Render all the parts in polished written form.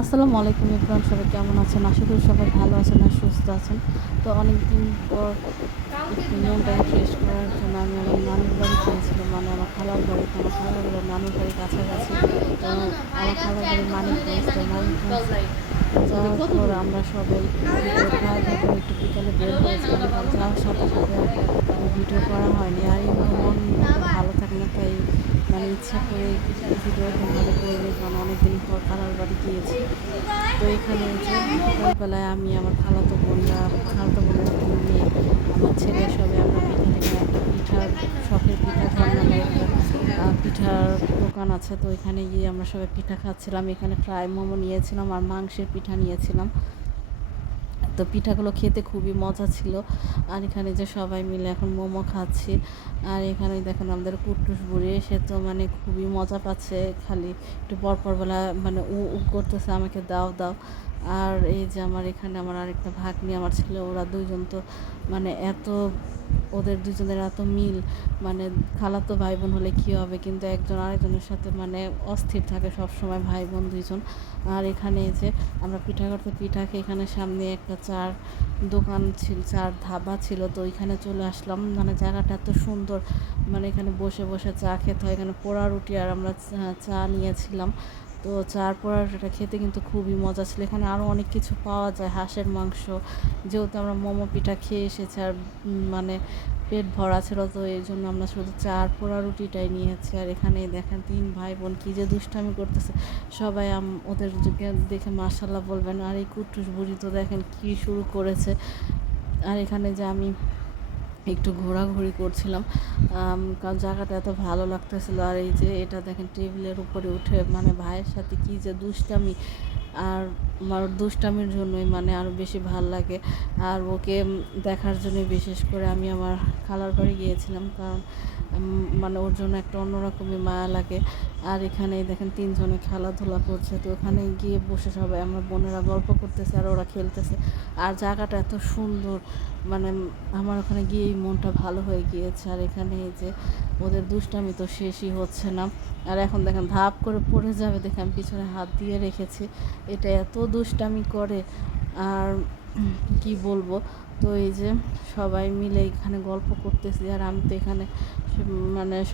আসসালামু আলাইকুম ইব্রান, সবাই কেমন আছেন? আশা করি সবাই ভালো আছেন আর সুস্থ আছেন। তো অনেক দিন পর একটু মনটাকে ফ্রেশ করার জন্য আমি আমার নানুর বাড়ি গিয়েছিলাম, মানে আমার খালার বাড়ি। তো আমার খালার বাড়ি নানুর বাড়ির কাছাকাছি। তো আমার খালার বাড়ি মানিকগঞ্জ। তো মানিকগঞ্জ যাওয়ার পর আমরা সবাই দুপুরে খাওয়া দাওয়া করে একটু বিকালে বের হয়েছিলাম, কারণ যাওয়ার সাথে সাথে আর ভিডিও করা হয়নি। আর এমনি মন ভালো থাকে না, তাই ইচ্ছা করে ভিডিও ভালো করিনি, কারণ অনেকদিন পর খালার বাড়ি গিয়েছি। তো এখানে যে বিকালবেলায় আমি আমার খালাতো বোনের মেয়ে, আমার ছেলে, সবাই আমরা বিকালে এখানে একটা পিঠার শখের পিঠা নামে একটা পিঠার দোকান আছে। তো এখানে গিয়ে আমরা সবাই পিঠা খাচ্ছিলাম। এখানে ফ্রাই মোমো নিয়েছিলাম আর মাংসের পিঠা নিয়েছিলাম। তো পিঠাগুলো খেতে খুবই মজা ছিল। আর এখানে যে সবাই মিলে এখন মোমো খাচ্ছি। আর এখানে দেখেন আমাদের কুট্টুস বুড়ি, সে তো খুবই মজা পাচ্ছে, খালি একটু পর বেলা উ করতেছে, আমাকে দাও দাও। আর এই যে এখানে আমার আরেকটা ভাগ্নি, আমার ছেলে, ওরা দুইজন তো এত, ওদের দুজনের এত মিল, মানে খালাতো ভাই বোন হলে কী হবে, কিন্তু একজন আরেকজনের সাথে অস্থির থাকে সব সময়, ভাই বোন দুইজন। আর এখানে এই যে আমরা পিঠা করতে পিঠাকে, এখানে সামনে একটা চার দোকান ছিল, চার ধাবা ছিল। তো ওইখানে চলে আসলাম, জায়গাটা এত সুন্দর, এখানে বসে বসে চা খেতে হয়। এখানে পোড়া রুটি আর আমরা চা নিয়েছিলাম। তো চার পোড়াটা খেতে কিন্তু খুবই মজা ছিল। এখানে আরও অনেক কিছু পাওয়া যায়, হাঁসের মাংস, যেহেতু আমরা মোমো পিঠা খেয়ে এসেছি আর পেট ভরা ছিল, তো এই জন্য আমরা শুধু চার পোড়া রুটিটাই নিয়েছি। আর এখানে দেখেন তিন ভাই বোন কী যে দুষ্টামি করতেছে, সবাই ওদের দেখে মাশাল্লাহ বলবেন। আর এই কুট্টুস বুড়ি তো দেখেন কী শুরু করেছে। আর এখানে যে আমি একটু ঘোরাঘুরি করছিলাম, কারণ জায়গাটা এত ভালো লাগতেছিল। আর এই যে এটা দেখেন টেবিলের উপরে উঠে ভাইয়ের সাথে কী যে দুষ্টামি, আর আমার দুষ্টামির জন্যই আরও বেশি ভাল লাগে। আর ওকে দেখার জন্য বিশেষ করে আমি আমার খালার বাড়ি গিয়েছিলাম, কারণ ওর জন্য একটা অন্যরকমই মায়া লাগে। আর এখানে দেখেন তিনজনে খেলাধুলা করছে। তো ওখানে গিয়ে বসে সবাই আমরা বোনেরা গল্প করতেছে আর ওরা খেলতেছে। আর জায়গাটা এত সুন্দর, মানে আমার ওখানে গিয়েই মনটা ভালো হয়ে গিয়েছে। আর এখানে এই যে ওদের দুষ্টামি তো শেষই হচ্ছে না। আর এখন দেখেন ধাপ করে পড়ে যাবে দেখে আমি পিছনে হাত দিয়ে রেখেছি, এটা এত দুষ্টামি করে। আর কি বলবো, তো এই যে সবাই মিলে এখানে গল্প করতেছি, আর আমি তো এখানে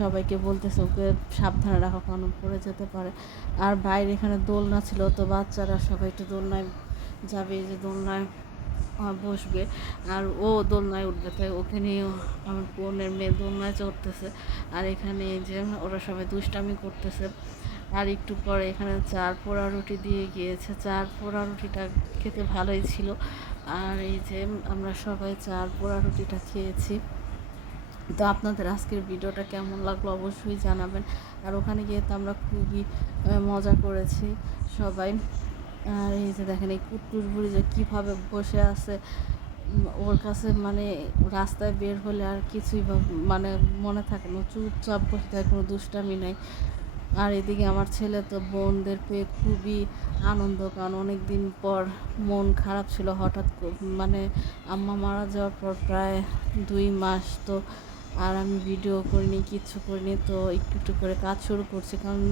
সবাইকে বলতেছে ওকে সাবধানে রাখো, কারণ পড়ে যেতে পারে। আর বাইরে এখানে দোলনা ছিল, তো বাচ্চারা সবাই একটু দোলনায় যাবে, এই যে দোলনায় বসবে, আর ও দোলনায় উঠবে, তাই ওকে নিয়েও আমার বোনের মেয়ে দোলনায় চড়তেছে। আর এখানে এই যে ওরা সবাই দুষ্টামি করতেছে। আর একটু পরে এখানে চার পোড়া রুটি দিয়ে গিয়েছে, চার পোড়া রুটিটা খেতে ভালোই ছিল। আর এই যে আমরা সবাই চার পোড়া রুটিটা খেয়েছি। তো আপনাদের আজকের ভিডিওটা কেমন লাগলো অবশ্যই জানাবেন। আর ওখানে গিয়ে তো আমরা খুবই মজা করেছি সবাই। আর এই যে দেখেন এই কুট্টুস বুড়ি যে কীভাবে বসে আছে, ওর কাছে রাস্তায় বের হলে আর কিছুই মনে থাকে না, চুপচাপ বসে থাকে, কোনো দুষ্টামি নাই। আর এদিকে আমার ছেলে তো বোনদের পেয়ে খুবই আনন্দ, কারণ অনেক দিন পর মন খারাপ ছিল হঠাৎ আম্মা মারা যাওয়ার পর প্রায় 2 মাস। তো আর আমি ভিডিও করিনি, কিচ্ছু করিনি, তো একটু একটু করে কাজ শুরু করছি, কারণ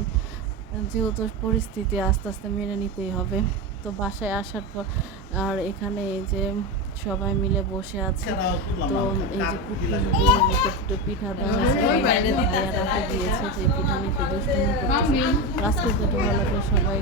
যেহেতু পরিস্থিতি আস্তে আস্তে মেনে নিতেই হবে। তো বাসায় আসার পর আর এখানে এই যে সবাই মিলে বসে আছে। তো এই যে কুট্টু পিঠা দেওয়া হয়েছে, ভাইয়া রাখে দিয়েছে, যে পিঠা নিতে দুষ্টুমি করতেছে। আজকের ভিডিও ভালো লাগলে সবাই